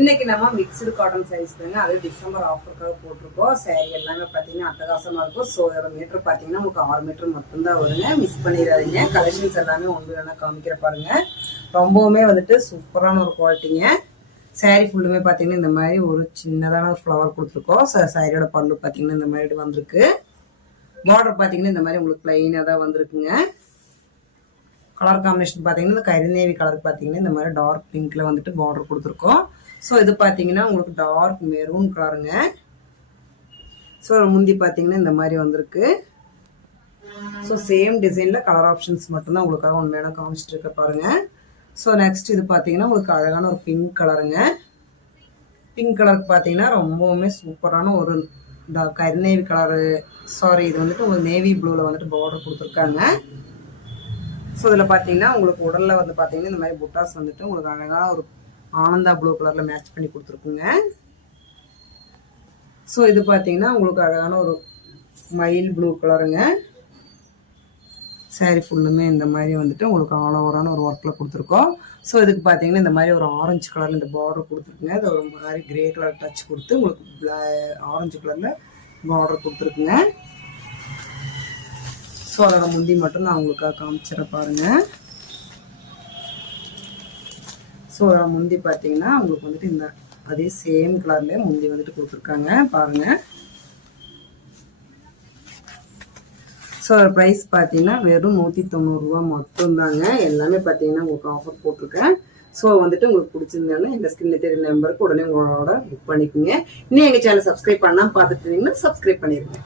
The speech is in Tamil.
இன்னைக்கு நம்ம மிக்சடு காட்டன் சாரீஸ் தாங்க, அது டிசம்பர் ஆஃபருக்காக போட்டிருக்கோம். சாரி எல்லாமே பார்த்தீங்கன்னா அட்டகாசமாக இருக்கும். ஸோ இதோட மீட்டர் பார்த்தீங்கன்னா உங்களுக்கு 6 மீட்டர் மட்டும்தான் வருங்க. மிஸ் பண்ணிடாதீங்க. கலெக்ஷன்ஸ் எல்லாமே ஒன்று வேணா காமிக்கிற பாருங்க. ரொம்பவுமே வந்துட்டு சூப்பரான ஒரு குவாலிட்டிங்க. சாரி ஃபுல்லுமே பார்த்தீங்கன்னா இந்த மாதிரி ஒரு சின்னதான ஒரு ஃப்ளவர் கொடுத்துருக்கோம். சாரியோட பல்லு பார்த்தீங்கன்னா இந்த மாதிரி வந்திருக்கு. பார்டர் பார்த்தீங்கன்னா இந்த மாதிரி உங்களுக்கு பிளைனாக தான் வந்திருக்குங்க. கலர் காம்பினேஷன் பார்த்தீங்கன்னா இந்த கரிநேவி கலர் பார்த்தீங்கன்னா இந்த மாதிரி டார்க் பிங்க்ல வந்துட்டு பார்டர் கொடுத்துருக்கோம். ஸோ இது பார்த்தீங்கன்னா உங்களுக்கு டார்க் மெரூன் கலருங்க. ஸோ முந்தி பார்த்தீங்கன்னா இந்த மாதிரி வந்திருக்கு. ஸோ சேம் டிசைனில் கலர் ஆப்ஷன்ஸ் மட்டும்தான் உங்களுக்காக ஒன்று வேணும் காமிச்சிட்டு இருக்க பாருங்க. ஸோ நெக்ஸ்ட் இது பார்த்தீங்கன்னா உங்களுக்கு அழகான ஒரு பிங்க் கலருங்க. பிங்க் கலருக்கு பார்த்தீங்கன்னா ரொம்பவுமே சூப்பரான ஒரு கரிநேவி கலரு, சாரி இது வந்துட்டு ஒரு நேவி ப்ளூவில் வந்துட்டு பார்டர் கொடுத்துருக்காங்க. ஸோ இதில் பார்த்தீங்கன்னா உங்களுக்கு உடலில் வந்து பார்த்தீங்கன்னா இந்த மாதிரி புட்டாஸ் வந்துட்டு உங்களுக்கு அழகான ஒரு ஆனந்தா ப்ளூ கலரில் மேட்ச் பண்ணி கொடுத்துருக்குங்க. ஸோ இது பார்த்தீங்கன்னா உங்களுக்கு அழகான ஒரு மயில் ப்ளூ கலருங்க. சாரி ஃபுல்லுமே இந்த மாதிரி வந்துட்டு உங்களுக்கு ஆல் ஓவரான ஒரு ஒர்க்கில் கொடுத்துருக்கோம். ஸோ இதுக்கு பார்த்தீங்கன்னா இந்த மாதிரி ஒரு ஆரஞ்சு கலரில் இந்த பார்டர் கொடுத்துருக்குங்க. இது ஒரு மாதிரி கிரே கலர் டச் கொடுத்து உங்களுக்கு ஆரஞ்சு கலரில் பார்டர் கொடுத்துருக்குங்க. ஸோ அதோட முந்தி மட்டும் நான் உங்களுக்காக காமிச்சிட பாருங்க. ஸோ முந்தி பார்த்தீங்கன்னா உங்களுக்கு வந்துட்டு இந்த அதே சேம் கலர்லேயே முந்தி வந்துட்டு கொடுத்துருக்காங்க பாருங்க. ஸோ ப்ரைஸ் பார்த்தீங்கன்னா வெறும் 190 ரூபா மட்டும்தாங்க. எல்லாமே பார்த்தீங்கன்னா உங்களுக்கு ஆஃபர் போட்டிருக்கேன். ஸோ வந்துட்டு உங்களுக்கு பிடிச்சிருந்தாலும் எங்கள் ஸ்கிரீனில் தெரிய நம்பருக்கு உடனே உங்களோட புக் பண்ணிக்கோங்க. இன்னும் எங்கள் சேனல் சப்ஸ்கிரைப் பண்ணாமல் பார்த்துட்டு இருந்தீங்கன்னா சப்ஸ்கிரைப் பண்ணிடுங்க.